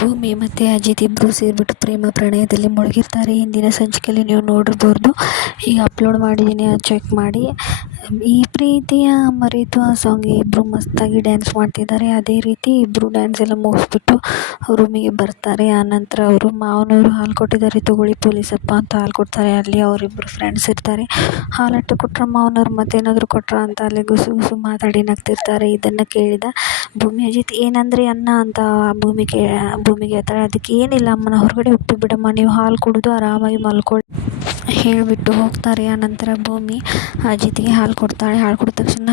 ಭೂಮಿ ಮತ್ತು ಅಜಿತ್ ಇಬ್ಬರು ಸೇರಿಬಿಟ್ಟು ಪ್ರೇಮ ಪ್ರಣಯದಲ್ಲಿ ಮುಳುಗಿರ್ತಾರೆ. ಹಿಂದಿನ ಸಂಚಿಕೆಯಲ್ಲಿ ನೀವು ನೋಡಿರ್ಬೋದು. ಈಗ ಅಪ್ಲೋಡ್ ಮಾಡಿದ್ದೀನಿ, ಅದು ಚೆಕ್ ಮಾಡಿ. ಈ ಪ್ರೀತಿಯ ಮರೆತು ಆ ಸಾಂಗ್ಗೆ ಇಬ್ಬರು ಮಸ್ತಾಗಿ ಡ್ಯಾನ್ಸ್ ಮಾಡ್ತಿದ್ದಾರೆ. ಅದೇ ರೀತಿ ಇಬ್ಬರು ಡ್ಯಾನ್ಸ್ ಎಲ್ಲ ಮುಗಿಸ್ಬಿಟ್ಟು ರೂಮಿಗೆ ಬರ್ತಾರೆ. ಆನಂತರ ಅವರು ಮಾವನವರು ಹಾಲು ಕೊಟ್ಟಿದ್ದಾರೆ, ತಗೊಳ್ಳಿ ಪೊಲೀಸಪ್ಪ ಅಂತ ಹಾಲು ಕೊಡ್ತಾರೆ. ಅಲ್ಲಿ ಅವರಿಬ್ಬರು ಫ್ರೆಂಡ್ಸ್ ಇರ್ತಾರೆ. ಹಾಲಟ್ಟು ಕೊಟ್ರ ಮಾವನವ್ರು ಮತ್ತೇನಾದರೂ ಕೊಟ್ರ ಅಂತ ಅಲ್ಲಿ ಗುಸು ಗುಸು ಮಾತಾಡಿ ನಗ್ತಿರ್ತಾರೆ. ಇದನ್ನು ಕೇಳಿದ ಭೂಮಿ ಅಜಿತ್ ಏನಂದ್ರೆ ಅನ್ನ ಅಂತ ಭೂಮಿಗೆ ಹೇಳ್ತಾಳೆ. ಅದಕ್ಕೆ ಏನಿಲ್ಲ ಅಮ್ಮನ ಹೊರಗಡೆ ಹೋಗ್ತೀವಿ ಬಿಡಮ್ಮ, ನೀವು ಹಾಲು ಕುಡಿದು ಆರಾಮಾಗಿ ಮಲ್ಕೊಳ್ಳಿ ಹೇಳಿಬಿಟ್ಟು ಹೋಗ್ತಾರೆ. ಆನಂತರ ಭೂಮಿ ಅಜಿತ್ಗೆ ಹಾಲು ಕೊಡ್ತಾಳೆ. ಹಾಲು ಕೊಡಿದ ತಕ್ಷಣ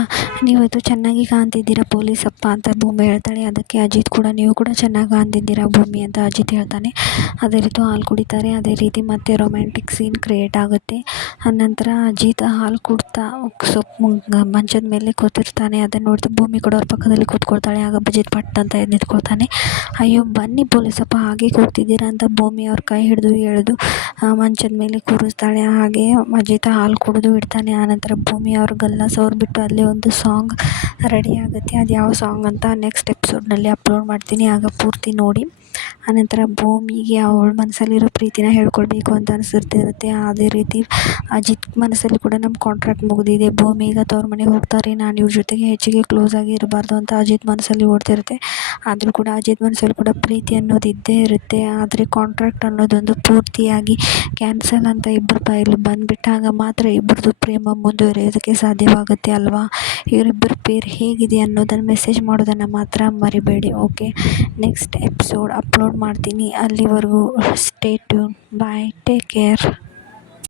ನೀವತ್ತು ಚೆನ್ನಾಗಿ ಕಾಣ್ತಿದ್ದೀರಾ ಪೊಲೀಸಪ್ಪ ಅಂತ ಭೂಮಿ ಹೇಳ್ತಾಳೆ. ಅದಕ್ಕೆ ಅಜಿತ್ ಕೂಡ ನೀವು ಕೂಡ ಚೆನ್ನಾಗಿ ಕಾಣ್ತಿದ್ದೀರಾ ಭೂಮಿ ಅಂತ ಅಜಿತ್ ಹೇಳ್ತಾನೆ. ಅದೇ ರೀತಿ ಹಾಲು ಕುಡಿತಾರೆ. ಅದೇ ರೀತಿ ಮತ್ತೆ ರೊಮ್ಯಾಂಟಿಕ್ ಸೀನ್ ಕ್ರಿಯೇಟ್ ಆಗುತ್ತೆ. ಆನಂತರ ಅಜಿತ್ ಹಾಲು ಕುಡ್ತಾ ಮಂಚದ ಮೇಲೆ ಕೂತಿರ್ತಾನೆ. ಅದನ್ನು ನೋಡ್ತಾ ಭೂಮಿ ಕೂಡ ಅವ್ರ ಪಕ್ಕದಲ್ಲಿ ಕೂತ್ಕೊಳ್ತಾಳೆ. ಆಗ ಅಜಿತ್ ಪಟ್ ಅಂತ ಎದ್ದು ನಿಂತ್ಕೊಳ್ತಾನೆ. ಅಯ್ಯೋ ಬನ್ನಿ ಪೊಲೀಸಪ್ಪ, ಹಾಗೆ ಕೂಗ್ತಿದ್ದೀರಾ ಅಂತ ಭೂಮಿ ಅವ್ರ ಕೈ ಹಿಡಿದು ಎಳೆದು ಮಂಚದ ಮೇಲೆ ಕೂರಿಸ್ತಾಳೆ. ಹಾಗೆ ಅಜಿತ್ ಹಾಲು ಕುಡಿದು ಇಡ್ತಾನೆ. ಆನಂತರ ಭೂಮಿ ಅವ್ರ ಗಲ್ಲ ಸವರ್ಬಿಟ್ಟು ಅಲ್ಲಿ ಒಂದು ಸಾಂಗ್ ರೆಡಿ ಆಗುತ್ತೆ. ಅದು ಯಾವ ಸಾಂಗ್ ಅಂತ ನೆಕ್ಸ್ಟ್ ಎಪಿಸೋಡ್ನಲ್ಲಿ ಅಪ್ಲೋಡ್ ಮಾಡ್ತೀನಿ, ಆಗ ಪೂರ್ತಿ ನೋಡಿ. ಆನಂತರ ಭೂಮಿಗೆ ಅವಳ ಮನಸ್ಸಲ್ಲಿರೋ ಪ್ರೀತಿನ ಹೇಳ್ಕೊಳ್ಬೇಕು ಅಂತ ಅನಿಸಿರ್ತಿರುತ್ತೆ. ಅದೇ ರೀತಿ ಅಜಿತ್ ಮನಸ್ಸಲ್ಲಿ ಕೂಡ ನಮ್ಮ ಕಾಂಟ್ರಾಕ್ಟ್ ಮುಗಿದಿದೆ, ಭೂಮಿ ಈಗ ತವ್ರ ಮನೆಗೆ ಹೋಗ್ತಾರೆ, ನಾನು ಇವ್ರ ಜೊತೆಗೆ ಹೆಚ್ಚಿಗೆ ಕ್ಲೋಸ್ ಆಗಿ ಇರಬಾರ್ದು ಅಂತ ಅಜಿತ್ ಮನಸ್ಸಲ್ಲಿ ಓಡ್ತಿರುತ್ತೆ. ಆದರೂ ಕೂಡ ಅಜಿತ್ ಮನಸ್ಸಲ್ಲಿ ಕೂಡ ಪ್ರೀತಿ ಅನ್ನೋದು ಇದ್ದೇ ಇರುತ್ತೆ. ಆದರೆ ಕಾಂಟ್ರಾಕ್ಟ್ ಅನ್ನೋದೊಂದು ಪೂರ್ತಿಯಾಗಿ ಕ್ಯಾನ್ಸಲ್ ಅಂತ ಇಬ್ಬರ ಬಾಯಲ್ಲಿ ಬಂದುಬಿಟ್ಟಾಗ ಮಾತ್ರ ಇಬ್ಬರದು ಪ್ರೇಮ ಮುಂದುವರಿಯೋದಕ್ಕೆ ಸಾಧ್ಯವಾಗುತ್ತೆ ಅಲ್ವಾ. ಇವರಿಬ್ಬರ ಪೇರ್ ಹೇಗಿದೆ ಅನ್ನೋದನ್ನು ಮೆಸೇಜ್ ಮಾಡೋದನ್ನು ಮಾತ್ರ ಮರಿಬೇಡಿ. ಓಕೆ, ನೆಕ್ಸ್ಟ್ ಎಪಿಸೋಡ್ ಅಪ್ಲೋಡ್ ಮಾಡ್ತೀನಿ. ಅಲ್ಲಿವರೆಗೂ ಸ್ಟೇ ಟ್ಯೂನ್. ಬಾಯ್, ಟೇಕ್ ಕೇರ್.